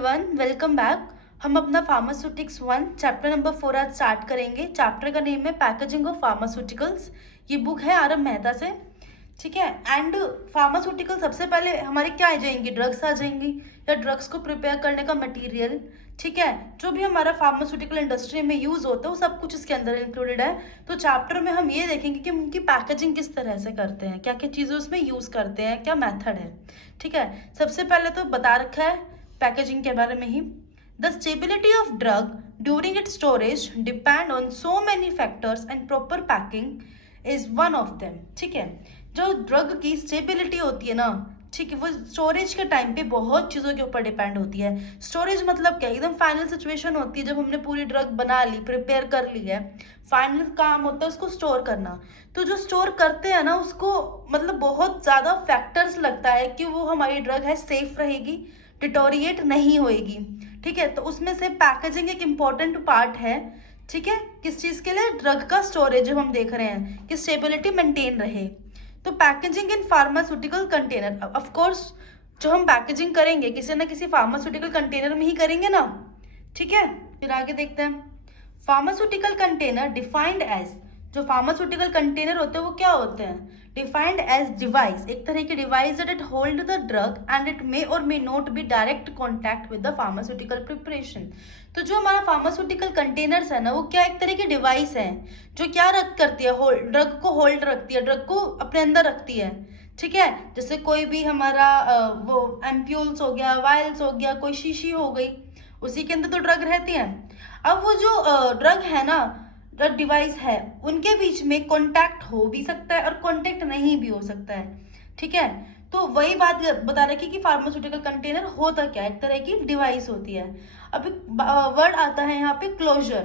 Everyone, welcome back. हम अपना pharmaceutics 1 chapter number 4 आज स्टार्ट करेंगे। चैप्टर का नेम है पैकेजिंग ऑफ फार्मास्यूटिकल्स। ये बुक है आर एम मेहता से, ठीक है। एंड फार्मास्यूटिकल सबसे पहले हमारे क्या आ जाएंगी, ड्रग्स आ जाएंगी या ड्रग्स को प्रिपेयर करने का मटेरियल, ठीक है। जो भी हमारा फार्मास्यूटिकल इंडस्ट्री में यूज होता है वो सब कुछ इसके अंदर इंक्लूडेड है। तो चैप्टर में हम ये देखेंगे कि उनकी पैकेजिंग किस तरह से करते हैं, क्या क्या चीज़ें उसमें यूज करते हैं, क्या मेथड है, ठीक है। सबसे पहले तो बता रखा है पैकेजिंग के बारे में ही। The stability of drug during its storage depend on so many factors and proper packing is one of them, ठीक है। जो ड्रग की स्टेबिलिटी होती है ना, ठीक है, वो स्टोरेज के टाइम पे बहुत चीज़ों के ऊपर डिपेंड होती है। स्टोरेज मतलब क्या, एकदम फाइनल सिचुएशन होती है जब हमने पूरी ड्रग बना ली, प्रिपेयर कर ली है, फाइनल काम होता है उसको स्टोर करना। तो जो स्टोर करते हैं ना उसको मतलब बहुत ज़्यादा फैक्टर्स लगता है कि वो हमारी ड्रग है सेफ रहेगी, डिटोरिएट नहीं होएगी, ठीक है। तो उसमें से पैकेजिंग एक इम्पॉर्टेंट पार्ट है, ठीक है। किस चीज़ के लिए, ड्रग का स्टोरेज जो हम देख रहे हैं कि स्टेबिलिटी मेंटेन रहे। तो packaging in pharmaceutical container, of course जो हम पैकेजिंग करेंगे किसी ना किसी फार्मास्यूटिकल कंटेनर में ही करेंगे ना, ठीक है। फिर आगे देखते हैं। फार्मास्यूटिकल कंटेनर डिफाइंड एज, जो फार्मास्यूटिकल कंटेनर होते हैं वो क्या होते हैं, डिफाइंड एज डिवाइस, एक तरह की device that it hold the drug and it may or may not be direct contact with the pharmaceutical preparation. तो जो हमारा फार्मास्यूटिकल कंटेनर्स है ना वो क्या एक तरह की डिवाइस है जो क्या रख करती है, ड्रग को होल्ड रखती है, ड्रग को अपने अंदर रखती है, ठीक है। जैसे कोई भी हमारा वो एम्प्यूल्स हो गया, वायल्स हो गया, कोई शीशी हो गई, उसी के अंदर तो ड्रग रहती है। अब वो जो ड्रग है ना, ड्रग डिवाइस है, उनके बीच में कॉन्टैक्ट हो भी सकता है और कॉन्टैक्ट नहीं भी हो सकता है, ठीक है। तो वही बात बता रखी कि फार्मास्यूटिकल कंटेनर होता क्या, एक तरह की डिवाइस होती है। अब वर्ड आता है यहाँ पे क्लोजर।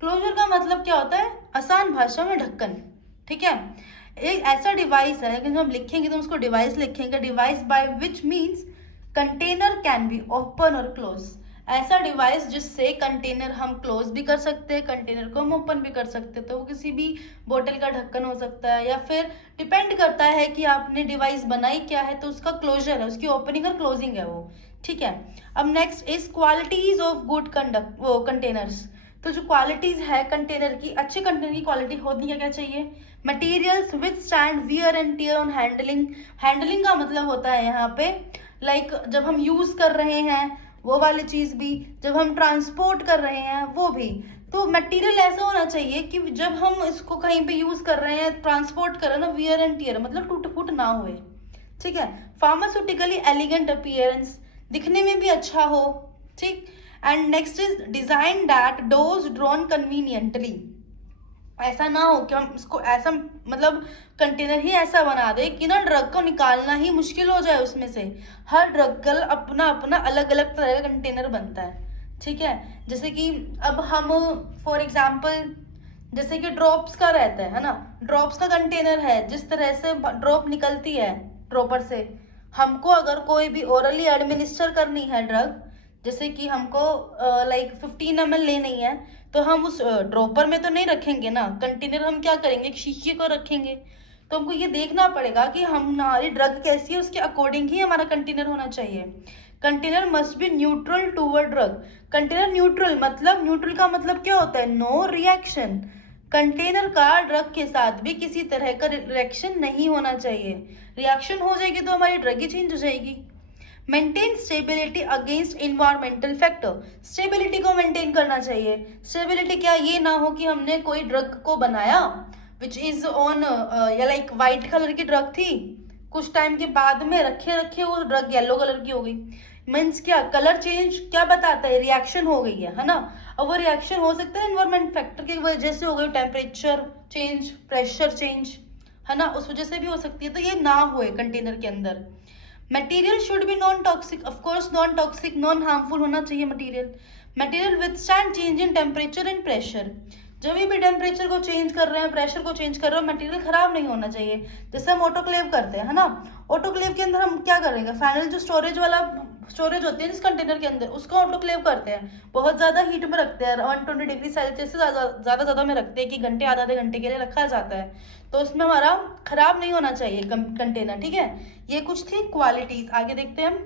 क्लोजर का मतलब क्या होता है, आसान भाषा में ढक्कन, ठीक है। एक ऐसा डिवाइस है, लेकिन जब हम लिखेंगे तो उसको डिवाइस लिखेंगे, device by which means container can be open और क्लोज। ऐसा डिवाइस जिससे कंटेनर हम क्लोज भी कर सकते हैं, कंटेनर को हम ओपन भी कर सकते हैं। तो वो किसी भी बोतल का ढक्कन हो सकता है, या फिर डिपेंड करता है कि आपने डिवाइस बनाई क्या है, तो उसका क्लोजर है, उसकी ओपनिंग और क्लोजिंग है वो, ठीक है। अब next is qualities of good conduct वो कंटेनर्स। तो जो क्वालिटीज है कंटेनर की, अच्छे कंटेनर की क्वालिटी होती है क्या चाहिए, materials with stand wear and tear on handling. Handling का मतलब होता है यहाँ पे लाइक जब हम यूज कर रहे हैं वो वाली चीज भी, जब हम ट्रांसपोर्ट कर रहे हैं वो भी। तो मटेरियल ऐसा होना चाहिए कि जब हम इसको कहीं पे यूज कर रहे हैं, ट्रांसपोर्ट कर रहे हैं ना, वियर एंड टियर मतलब टूट फूट ना हुए, ठीक है। फार्मास्यूटिकली एलिगेंट अपीयरेंस, दिखने में भी अच्छा हो, ठीक। And next is design that does drawn conveniently. ऐसा ना हो कि हम इसको ऐसा मतलब कंटेनर ही ऐसा बना दे कि ना ड्रग को निकालना ही मुश्किल हो जाए उसमें से। हर ड्रग का अपना अपना अलग अलग तरह का कंटेनर बनता है, ठीक है। जैसे कि अब हम फॉर एग्जांपल जैसे कि ड्रॉप्स का रहता है ना, ड्रॉप्स का कंटेनर है, जिस तरह से ड्रॉप निकलती है ड्रॉपर से, हमको अगर कोई भी ओरली एडमिनिस्टर करनी है ड्रग, जैसे कि हमको लाइक 15 ml लेनी है, तो हम उस ड्रॉपर में तो नहीं रखेंगे ना, कंटेनर हम क्या करेंगे, एक शीशे को रखेंगे। तो हमको ये देखना पड़ेगा कि हमारी ड्रग कैसी है, उसके अकॉर्डिंग ही हमारा कंटेनर होना चाहिए। Container must be neutral toward drug. Container neutral मतलब, न्यूट्रल का मतलब क्या होता है, नो रिएक्शन। कंटेनर का ड्रग के साथ भी किसी तरह का रिएक्शन नहीं होना चाहिए। रिएक्शन हो जाएगी तो हमारी ड्रग ही चेंज हो जाएगी। Maintain stability against environmental factor, stability को मेंटेन करना चाहिए। स्टेबिलिटी क्या, ये ना हो कि हमने कोई ड्रग को बनाया विच इज ऑन या लाइक वाइट कलर की ड्रग थी, कुछ टाइम के बाद में रखे रखे वो ड्रग येलो कलर की हो गई। मीन्स क्या, कलर चेंज क्या बताता है, रिएक्शन हो गई है ना। अब वो रिएक्शन हो सकता है एनवायरमेंट फैक्टर की वजह से हो गई, टेम्परेचर चेंज, प्रेशर चेंज, है ना, उस वजह से भी हो सकती है। तो ये ना होए कंटेनर के अंदर। Material should be non toxic, of course non toxic, non harmful होना चाहिए material. Material withstand change in temperature and pressure, जब भी टेम्परेचर को चेंज कर रहे हैं, प्रेशर को चेंज कर रहे हैं, मटेरियल खराब नहीं होना चाहिए। जैसे हम ऑटोक्लेव करते हैं, है ना, ऑटोक्लेव के अंदर हम क्या करेंगे, फाइनल जो स्टोरेज वाला स्टोरेज होती है जिस कंटेनर के अंदर, उसको ऑटोक्लेव करते हैं, बहुत ज़्यादा हीट में रखते हैं, 120 डिग्री सेल्सियस से ज़्यादा में रखते हैं कि घंटे आधे घंटे के लिए रखा जाता है। तो उसमें हमारा खराब नहीं होना चाहिए कंटेनर, ठीक है। ये कुछ थी क्वालिटीज, आगे देखते हैं हम।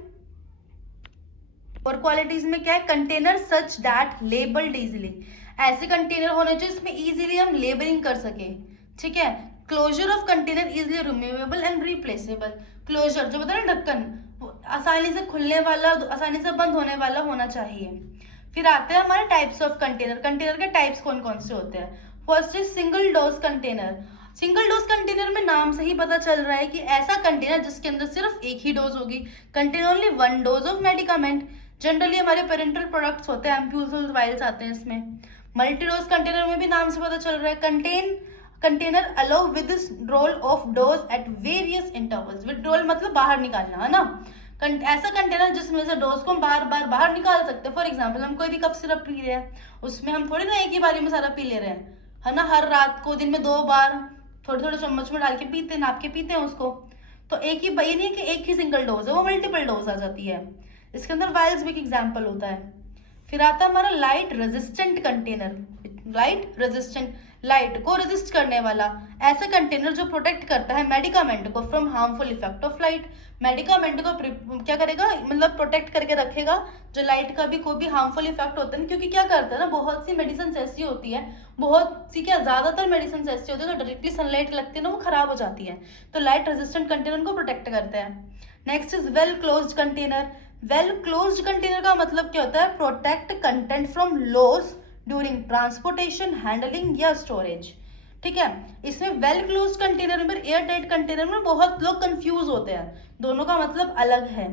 और क्वालिटीज में क्या है, container such that labelled easily, ऐसे कंटेनर होने चाहिए इसमें इजीली हम लेबलिंग कर सके, ठीक है। Closure of container easily removable and replaceable, closure जो बताया ना ढक्कन, आसानी से खुलने वाला, आसानी से बंद होने वाला होना चाहिए। फिर आते हैं हमारे टाइप्स ऑफ कंटेनर, कंटेनर के टाइप्स कौन कौन से होते हैं। First is single dose container, single dose container में नाम से ही पता चल रहा है कि ऐसा कंटेनर जिसके अंदर सिर्फ एक ही डोज होगी, contain only one dose of medicament, generally हमारे पेरेंटल प्रोडक्ट्स होते हैं, एम्प्यूल्स वाइल्स आते हैं इसमें। मल्टी डोज कंटेनर में भी नाम से पता चल रहा है, container allow withdrawal of dose at various intervals, withdrawal मतलब बाहर निकालना, है ना। ऐसा कंटेनर जिसमें से डोज को हम बाहर निकाल सकते हैं। फॉर एग्जाम्पल हम कोई भी कफ सिरप पी रहे हैं, उसमें हम थोड़ी ना एक ही बारी में सारा पी ले रहे हैं, है ना, हर रात को दिन में 2 बार थोड़े थोड़े चम्मच में डाल के पीते हैं, नाप के पीते हैं उसको, तो एक ही, ये नहीं कि एक ही सिंगल डोज है, वो मल्टीपल डोज आ जाती है। इसके अंदर वायल्स भी एक एग्जाम्पल होता है। फिर आता है हमारा light resistant container, light resistant, light को रेजिस्ट करने वाला, ऐसा कंटेनर जो प्रोटेक्ट करता है मेडिकामेंट को from harmful effect of light, medicament को क्या करेगा, मतलब प्रोटेक्ट करके रखेगा जो लाइट का भी कोई भी हार्मफुल इफेक्ट होता है। क्योंकि क्या करता है ना, बहुत सी मेडिसिन ऐसी होती है, बहुत सी क्या ज्यादातर मेडिसिन ऐसी होती है जो डायरेक्टली सनलाइट लगती है ना वो खराब हो जाती है, तो लाइट रेजिस्टेंट कंटेनर को प्रोटेक्ट करते हैं। Next is well closed container, well closed container का मतलब क्या होता है, protect content from loss during transportation, handling या स्टोरेज, ठीक है। इसमें वेल क्लोज्ड कंटेनर में, एयर टाइट कंटेनर में बहुत लोग कंफ्यूज होते हैं, दोनों का मतलब अलग है।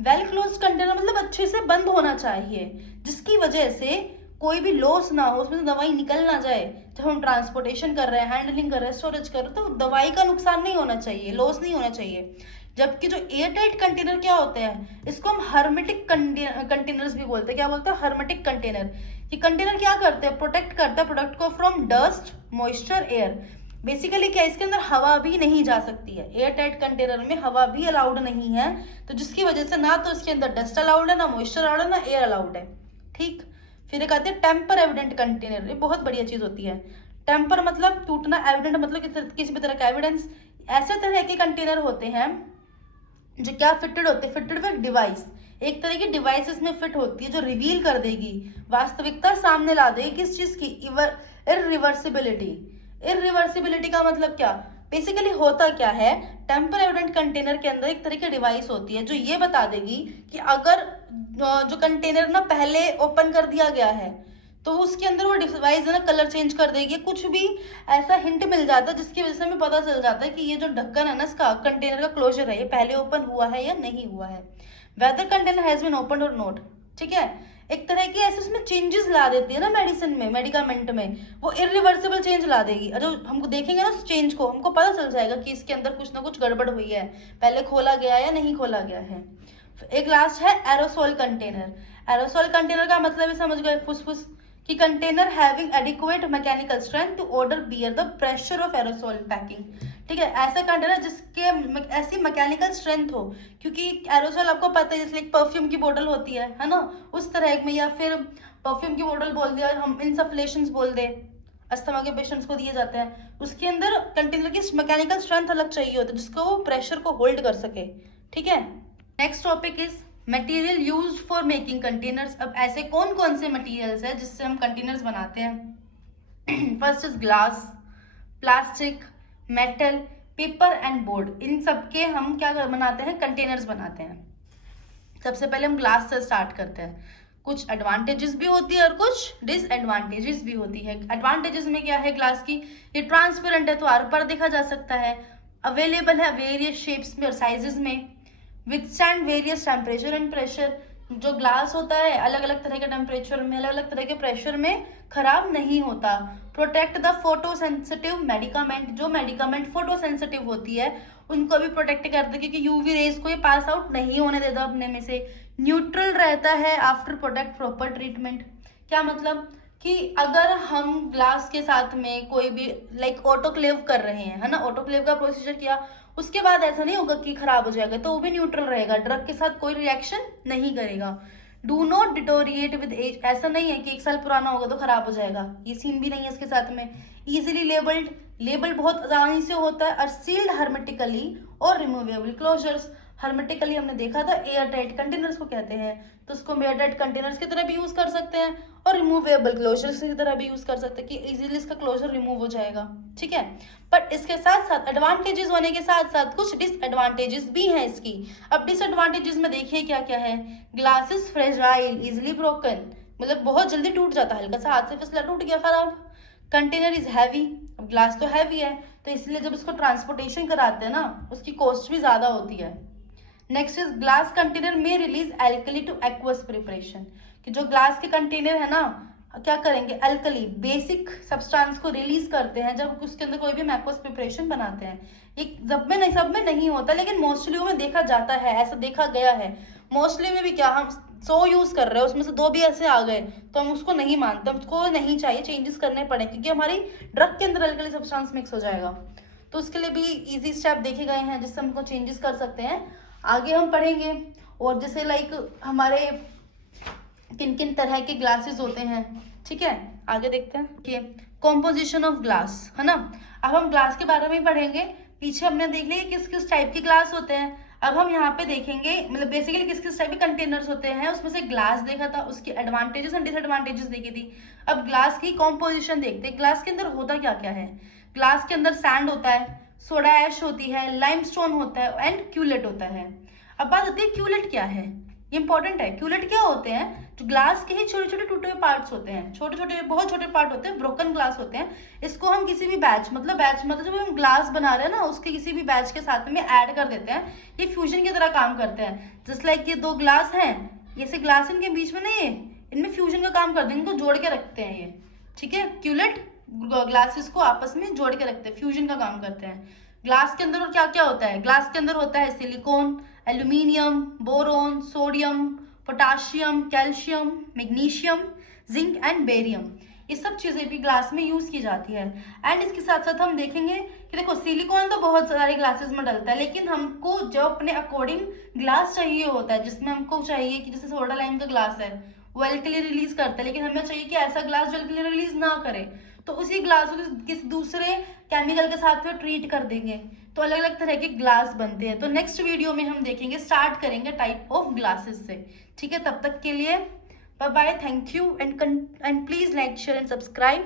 वेल क्लोज्ड कंटेनर मतलब अच्छे से बंद होना चाहिए, जिसकी वजह से कोई भी लॉस ना हो, उसमें से दवाई निकल ना जाए, जब हम ट्रांसपोर्टेशन कर रहे हैं, हैंडलिंग कर रहे हैं, स्टोरेज कर रहे हैं, तो दवाई का नुकसान नहीं होना चाहिए, लॉस नहीं होना चाहिए। जबकि जो एयर टाइट कंटेनर क्या होते हैं, इसको हम हर्मेटिक कंटेनर्स भी बोलते हैं, क्या बोलते हैं, हर्मेटिक कंटेनर। ये कंटेनर क्या करते हैं, प्रोटेक्ट करता है प्रोडक्ट को from dust, moisture, air. Basically क्या, इसके अंदर हवा भी नहीं जा सकती है, एयर टाइट कंटेनर में हवा भी अलाउड नहीं है, तो जिसकी वजह से ना तो इसके अंदर डस्ट अलाउड है, ना मॉइस्चर अलाउड है, ना एयर अलाउड है, ठीक। फिर एक आती है टेम्पर एविडेंट कंटेनर, ये बहुत बढ़िया चीज होती है। टेम्पर मतलब टूटना, एविडेंट मतलब किसी भी तरह का एविडेंस। ऐसे तरह के कंटेनर होते हैं जो क्या फिटेड होते हैं, फिटेड विद डिवाइस, एक तरह की डिवाइस इसमें फिट होती है जो रिवील कर देगी, वास्तविकता सामने ला देगी किस चीज की, इरिवर्सिबिलिटी। इरिवर्सिबिलिटी का मतलब क्या, बेसिकली होता क्या है, टेम्पर एविडेंट कंटेनर के अंदर एक तरह की डिवाइस होती है जो ये बता देगी कि अगर जो कंटेनर ना पहले ओपन कर दिया गया है तो उसके अंदर वो डिवाइस है ना कलर चेंज कर देगी, कुछ भी ऐसा हिंट मिल जाता है जिसकी वजह से हमें पता चल जाता है कि ये जो ढक्कन है ना इसका कंटेनर का क्लोजर है, ये पहले ओपन हुआ है या नहीं हुआ है, whether container has been open और नॉट, ठीक है। एक तरह की ऐसे उसमें चेंजेस ला देती है ना मेडिसिन में, मेडिकामेंट में, वो इरिवर्सिबल चेंज ला देगी। जो हमको देखेंगे ना उस चेंज को, हमको पता चल जाएगा कि इसके अंदर कुछ ना कुछ गड़बड़ हुई है, पहले खोला गया या नहीं खोला गया है। एक लास्ट है एरोसोल कंटेनर। एरोसोल कंटेनर का मतलब समझ गए, फुसफुस कि container having adequate mechanical strength to order bear the pressure of aerosol packing, ठीक है। ऐसा कंटेनर जिसके ऐसी मैकेनिकल स्ट्रेंथ हो, क्योंकि एरोसोल आपको पता है जैसे एक परफ्यूम की बोतल होती है ना, उस तरह में, या फिर परफ्यूम की बोतल बोल दिया, हम इंसफ्लेशंस बोल दे, अस्थमा के पेशेंट्स को दिए जाते हैं, उसके अंदर कंटेनर की मैकेनिकल स्ट्रेंथ अलग चाहिए होता है जिसको वो प्रेशर को होल्ड कर सके, ठीक है। Next topic is material used for making containers. अब ऐसे कौन कौन से मटेरियल्स है जिससे हम कंटेनर्स बनाते हैं। First is glass, plastic, metal, paper and board, इन सब के हम क्या बनाते हैं, कंटेनर्स बनाते हैं। सबसे पहले हम ग्लास से स्टार्ट करते हैं। कुछ एडवांटेजेस भी होती है और कुछ डिसएडवांटेजेस भी होती है। एडवांटेजेस में क्या है, ग्लास की ये ट्रांसपेरेंट है तो हर पर देखा जा सकता है, अवेलेबल है वेरियस शेप्स में और साइजेस में, withstand various temperature and pressure, जो ग्लास होता है अलग अलग तरह के टेम्परेचर में, अलग अलग तरह के प्रेशर में खराब नहीं होता। Protect the photo sensitive medicament, जो मेडिकामेंट फोटो सेंसिटिव होती है उनको भी प्रोटेक्ट करता है क्योंकि यूवी रेज को ये पास आउट नहीं होने देता अपने में से। न्यूट्रल रहता है आफ्टर प्रोडक्ट प्रॉपर ट्रीटमेंट, क्या मतलब कि अगर हम ग्लास के साथ में कोई भी लाइक ऑटोक्लेव कर रहे हैं, है ना, ऑटोक्लेव का प्रोसीजर किया, उसके बाद ऐसा नहीं होगा कि खराब हो जाएगा, तो वो भी न्यूट्रल रहेगा, ड्रग के साथ कोई रिएक्शन नहीं करेगा। Do not deteriorate with age, ऐसा नहीं है कि 1 साल पुराना होगा तो खराब हो जाएगा, ये सीन भी नहीं है इसके साथ में। इजीली लेबल्ड, लेबल बहुत आसानी से होता है, और सील्ड हर्मेटिकली और रिमूवेबल क्लोजर्स, हर्मेटिकली हमने देखा था एयर टाइट कंटेनर्स को कहते हैं, तो उसको हम एयर टाइट कंटेनर्स की तरह भी यूज कर सकते हैं और रिमूवेबल क्लोजर्स की तरह भी यूज कर सकते हैं कि इजीली इसका क्लोजर रिमूव हो जाएगा, ठीक है। बट इसके साथ साथ एडवांटेजेस होने के साथ साथ कुछ डिसएडवांटेजेस भी हैं इसकी। अब डिसएडवांटेजेस में देखिए क्या क्या है। Glass is fragile, easily broken, मतलब बहुत जल्दी टूट जाता है, हल्का सा हाथ से फिसला टूट गया, खराब। कंटेनर इज हैवी, अब ग्लास तो हैवी है तो इसलिए जब इसको ट्रांसपोर्टेशन कराते हैं ना उसकी कॉस्ट भी ज़्यादा होती है। नेक्स्ट इज ग्लास कंटेनर में release alkali two aqueous preparation, कि जो ग्लास के कंटेनर है ना क्या करेंगे, एल्कली बेसिक सब्सटेंस को रिलीज करते हैं जब उसके अंदर कोई भी हम एक्वस प्रिपरेशन बनाते हैं। ये सब में नहीं होता, लेकिन मोस्टली में देखा जाता है, ऐसा देखा गया है। मोस्टली में भी क्या हम 100 यूज कर रहे हैं उसमें से 2 भी ऐसे आ गए तो हम उसको नहीं मानते, हमको नहीं चाहिए, चेंजेस करने पड़े क्योंकि हमारी ड्रग के अंदर एल्कली सब्सटेंस मिक्स हो जाएगा। तो उसके लिए भी इजी स्टेप देखे गए हैं जिससे हमको चेंजेस कर सकते हैं, आगे हम पढ़ेंगे। और जैसे लाइक हमारे किन किन तरह के ग्लासेस होते हैं, ठीक है, आगे देखते हैं। ये कॉम्पोजिशन ऑफ ग्लास है ना, अब हम ग्लास के बारे में पढ़ेंगे। पीछे हमने देख लिया किस किस टाइप के ग्लास होते हैं, अब हम यहाँ पे देखेंगे मतलब बेसिकली किस किस टाइप के कंटेनर्स होते हैं, उसमें से ग्लास देखा था, उसके एडवांटेजेस एंड डिसएडवांटेजेस देखी थी। अब ग्लास की कॉम्पोजिशन देखते हैं, ग्लास के अंदर होता क्या क्या है। ग्लास के अंदर सैंड होता है, सोडा ऐश होती है, लाइमस्टोन होता है एंड क्यूलेट होता है। अब बात होती है क्यूलेट क्या है, ये इंपॉर्टेंट है। क्यूलेट क्या होते हैं, जो ग्लास के ही छोटे छोटे टूटे हुए पार्ट्स होते हैं, छोटे छोटे बहुत छोटे पार्ट होते हैं, ब्रोकन ग्लास होते हैं। इसको हम किसी भी बैच मतलब जब हम ग्लास बना रहे हैं ना उसके किसी भी बैच के साथ में ऐड कर देते हैं, ये फ्यूजन की तरह काम करते हैं। जस्ट लाइक ये 2 ग्लास हैं, ये से ग्लास इनके बीच में नहीं है, इनमें फ्यूजन का काम करते हैं, इनको जोड़ के रखते हैं ये, ठीक है। क्यूलेट ग्लासेस को आपस में जोड़ के रखते हैं, फ्यूजन का काम करते हैं। ग्लास के अंदर और क्या क्या होता है, ग्लास के अंदर होता है silicon, aluminium, boron, sodium, potassium, calcium, magnesium, zinc and barium, ये सब चीज़ें भी ग्लास में यूज़ की जाती है। एंड इसके साथ साथ हम देखेंगे कि देखो सिलिकॉन तो बहुत सारे ग्लासेस में डलता है, लेकिन हमको जो अपने अकॉर्डिंग ग्लास चाहिए होता है, जिसमें हमको चाहिए कि जैसे सोडा लाइम का ग्लास है वो एल्कली रिलीज करता है, लेकिन हमें चाहिए कि ऐसा ग्लास जो एल्कली रिलीज ना करे, तो उसी ग्लास को किसी दूसरे केमिकल के साथ में ट्रीट कर देंगे, तो अलग अलग तरह के ग्लास बनते हैं। तो नेक्स्ट वीडियो में हम देखेंगे, स्टार्ट करेंगे टाइप ऑफ ग्लासेस से, ठीक है। तब तक के लिए bye bye, thank you and please like share and subscribe,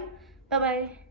bye bye.